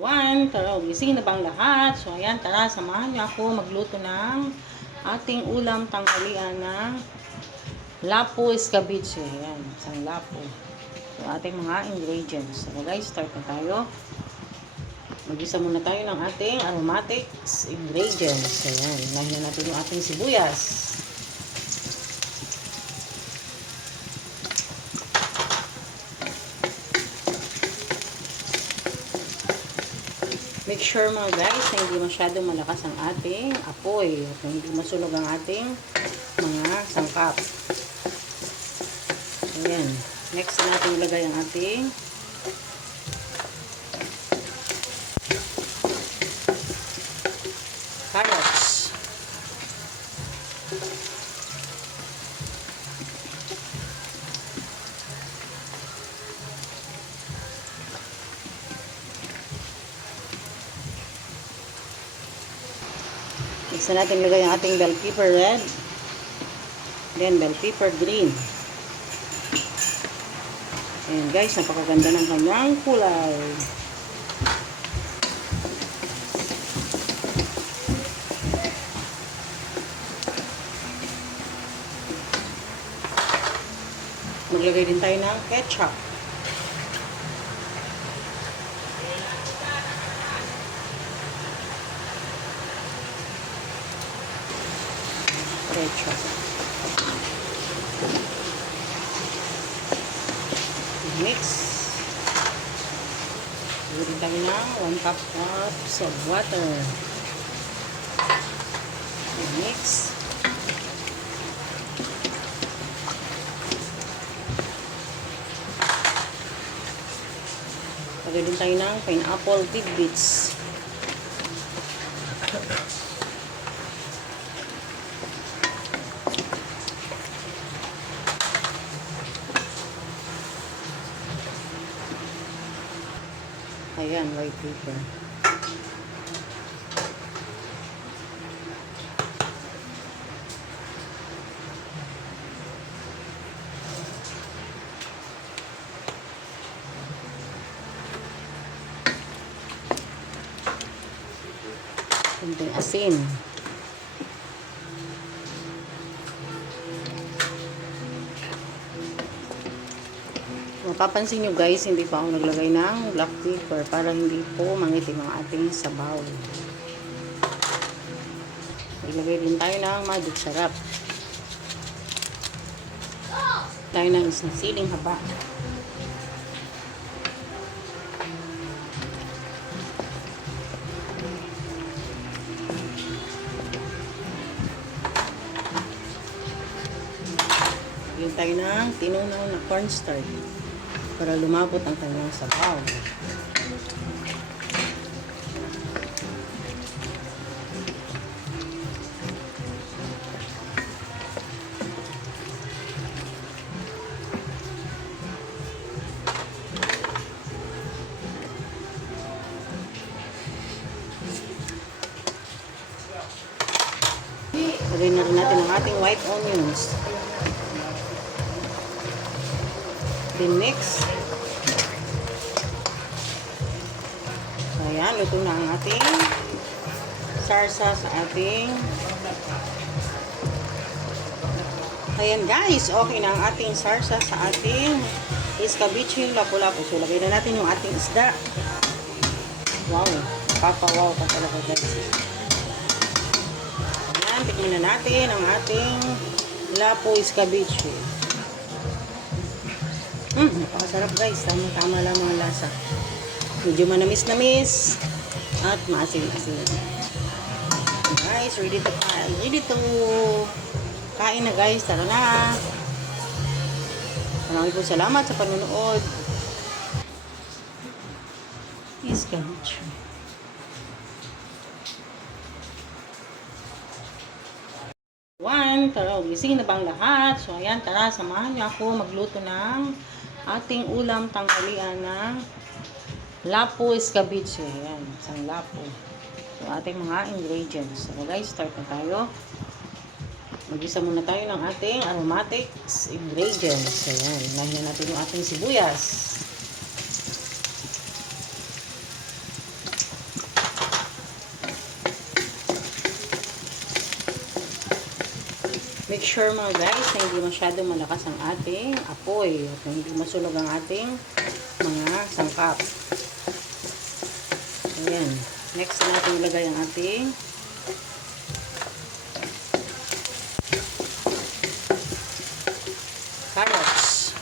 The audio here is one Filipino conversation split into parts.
Tara, gising na bang lahat? So, ayan, tara, samahan niyo ako magluto ng ating ulam tanghalian ng lapo escabeche. Ayan, isang lapo. So, ating mga ingredients. So, guys, start na tayo. Mag-isa muna tayo ng ating aromatics ingredients. Ayan, unahin na natin yung ating sibuyas. Make sure mga guys na hindi masyadong malakas ang ating apoy at hindi masunog ang ating mga sangkap. Ayan. Next natin ilagay ang ating carrots. Next natin ilagay ang ating bell pepper red. Then bell pepper green. Ayan guys, napakaganda ng kanyang kulay. Maglagay din tayo ng ketchup. Ketchup. Mix. Lagyan tayo ng 1 cup of water. Mix. Lagyan din tayo ng pineapple tidbits. Ayan, white pepper. Kunting asin. Mapapansin nyo guys, hindi pa ako naglagay ng black pepper para hindi po mangitim ang ating sabaw. Ilagay din tayo ng magic sarap. Tayo ng isang siling haba. Ilagay tayo ng tinunaw na cornstarch para lumapot ang kanyang sabaw. Lagyan na rin natin ang ating white onions. Then mix. So, ayan, luto na ang ating sarsa sa ating. Ayan guys, okay na ang ating sarsa sa ating escabeche lapu-lapu. So, lagay na natin yung ating isda. Wow, papawaw ka talaga guys. Ayan, tikman na natin ang ating lapu escabeche. Napakasarap guys. Tama lang mga lasa. Medyo manamis-namis at maasim-asim. Guys, ready to kain na guys. Tara na. Maraming po salamat sa panunood. Escabeche. Tara, gising na bang lahat? So, ayan, tara, samahan niyo ako magluto ng ating ulam tanghalian ng lapo escabeche. Ayan, isang lapo. So, ating mga ingredients. So, guys, start na tayo. Mag-isa muna tayo ng ating aromatics ingredients. Ayan, unahin na natin yung ating sibuyas. Make sure mga guys na hindi masyadong malakas ang ating apoy at na hindi masunog ang ating mga sangkap. Ayan. Next na natin ilagay ang ating carrots.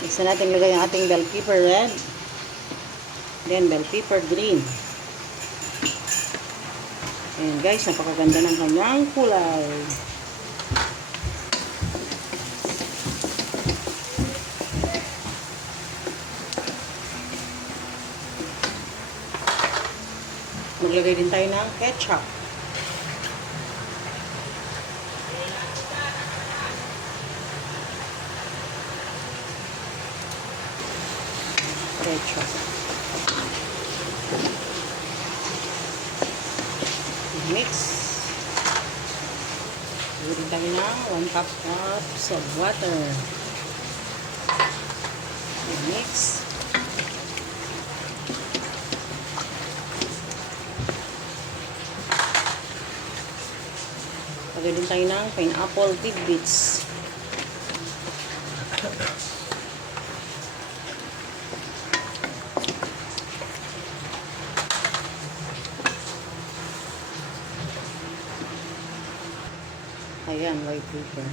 Next na natin ilagay ang ating bell pepper red. Then bell pepper green. Ayan guys, napakaganda ng kanyang kulay. Maglagay din tayo ng ketchup. Ketchup. Mix. Lagyan tayo ng 1 cup of water. Mix. Lagyan din tayo ng pineapple tidbits. Ayan, white pepper.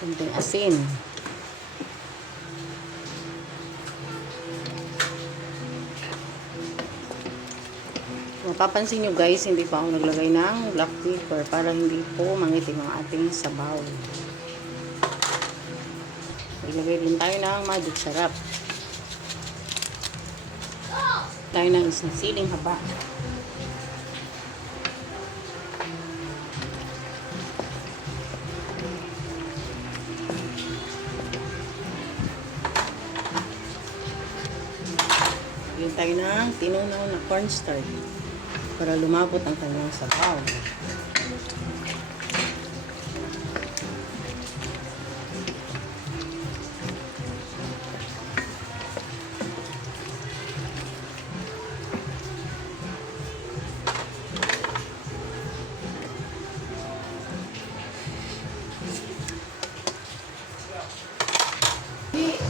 Kunting asin. Mapapansin nyo guys, hindi pa ako naglagay ng black pepper para hindi po mangitim ang ating sabaw. Ilagay din tayo ng magic sarap. Tayo ng isang siling haba. Ilagay tayo ng tinunaw na cornstarch para lumapot ang kanyang sabaw.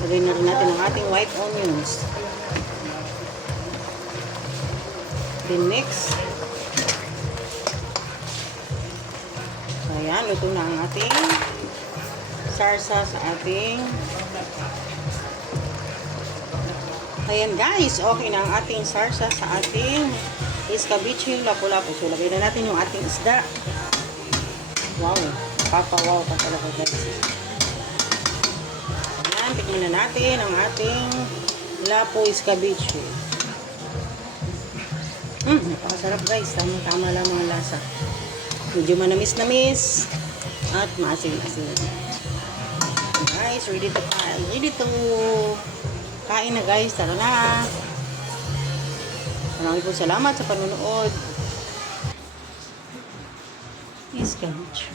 Lagay na rin natin ang ating white onions. Then mix. Ayan, luto na ang ating sarsa sa ating. Ayan guys, okay na ang ating sarsa sa ating escabeche lapu-lapu. So, lagay na natin yung ating isda. Wow, papawaw pa talaga guys. Ayan, tikman na natin ang ating lapu escabeche. Napakasarap guys. Tama lang mga lasa. Medyo manamis-namis at maasim-asim. Guys, ready to kain na guys. Tara na. Maraming po salamat sa panonood. Escabeche.